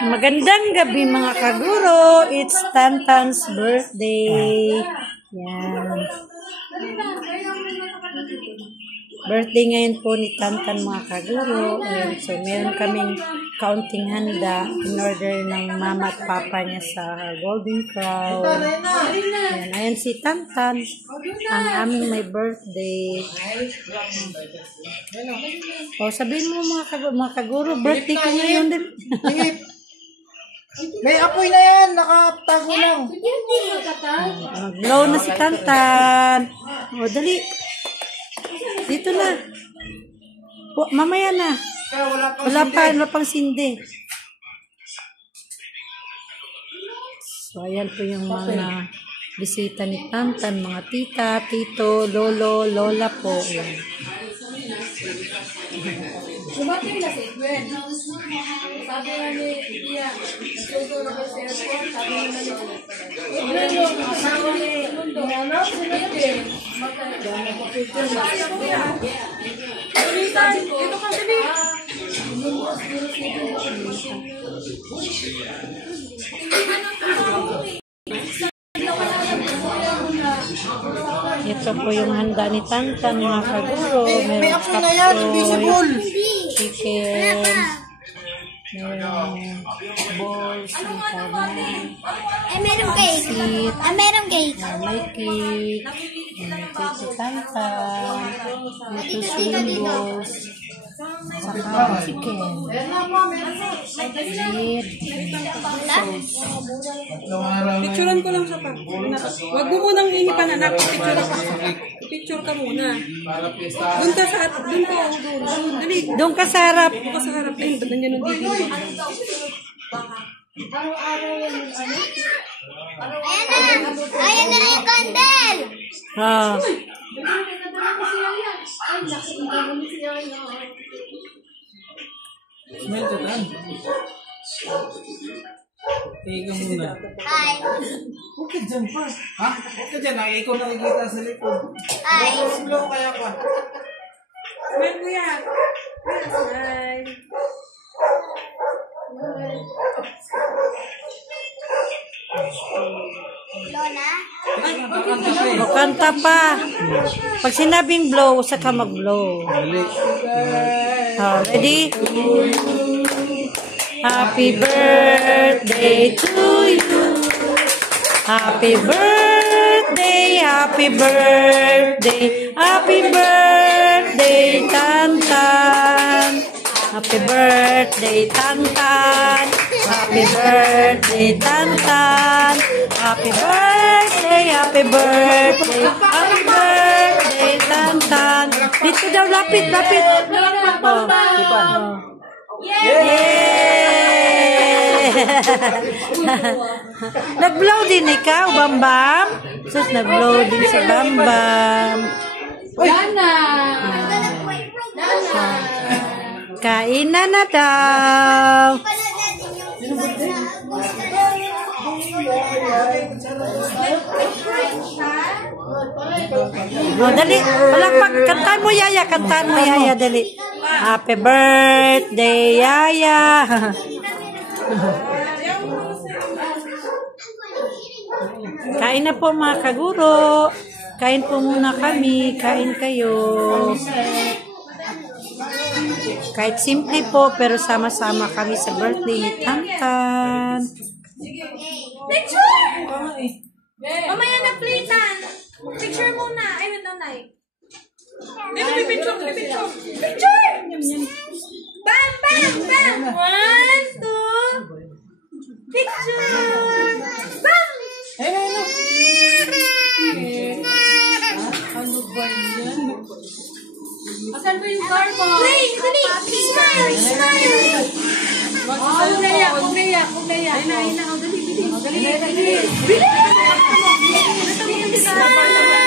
Magandang gabi mga kaguro. It's Tantan's birthday. Yan. Birthday ngayon po ni Tantan mga kaguro. Ayan. So, meron kaming kaunting handa in order ng mama at papa niya sa Golden Crown. Ayan. Ayan si Tantan. Ang aming may birthday. O, sabihin mo mga kaguro, birthday ko ngayon din. May apoy na yan, nakatago lang. Mag-blow na si Tantan. O, dali. Dito na. O, mamaya na. Wala pang sindi. So, ayan po yung mga bisita ni Tantan. Mga tita, tito, lolo, lola po. Ayan. Dumating na si Gwen. Sabi nga ni Tia, nagsusunod ako sa airport, sabi nga ni Gwen yung asawa ni Mundo. Sinagin. Dito ka dali. Ito po yung handa ni Tantan, mga kaguro. May apoy na yan, invisible. Chicken. Merong balls. Merong cake. Merong cake. May cake. May cake si Tantan. Ito slim balls. Saka chicken. Meat. Sauce. Picturean ko lang siya pa. Wag mo munang inipan anak. Picture ka muna. Doon ka sa doon ka doon. Dali. Doon ka sa harap. Doon ka sa harap din. Ba't nandiyan ang dito? Ayan na yung candle. Ah. Smell ka tan. Tiga muna. Hi. Huwag ka dyan pa. Ha? Huwag ka dyan. Ikaw nakikita sa likod. Hi. Slow kaya pa. Smile ko yan. Hi. Lola. O, kanta pa. Pag sinabing blow, saka mag-blow. Ready? Happy birthday to you. Happy birthday, happy birthday, happy birthday, Tantan. Happy birthday, Tantan. Happy birthday, Tantan. Happy birthday, happy birthday, happy birthday, Tantan. Dito daw, lapit. Oh. Yay! Nag-blow din ikaw, Bambam? Sus, nag-blow din si Bambam. Dana. Kain na daw. Oh, dali. Palakpak. Kantaan mo, Yaya. Dali. Happy birthday, Yaya. Kain na po, mga kaguro. Kain po muna kami. Kain kayo. Kahit simple po, pero sama-sama kami sa birthday ni Tantan. Picture! Mamaya na plitan. Picture muna. Ay, wait na, Nay. May picture. Picture! Bam! 1, 2. Picture! Bam! Ano ba yan? Asan ba yung car mo? Play! Dali! Smile! Huwag na yan. Ayun na. Dali. Smile!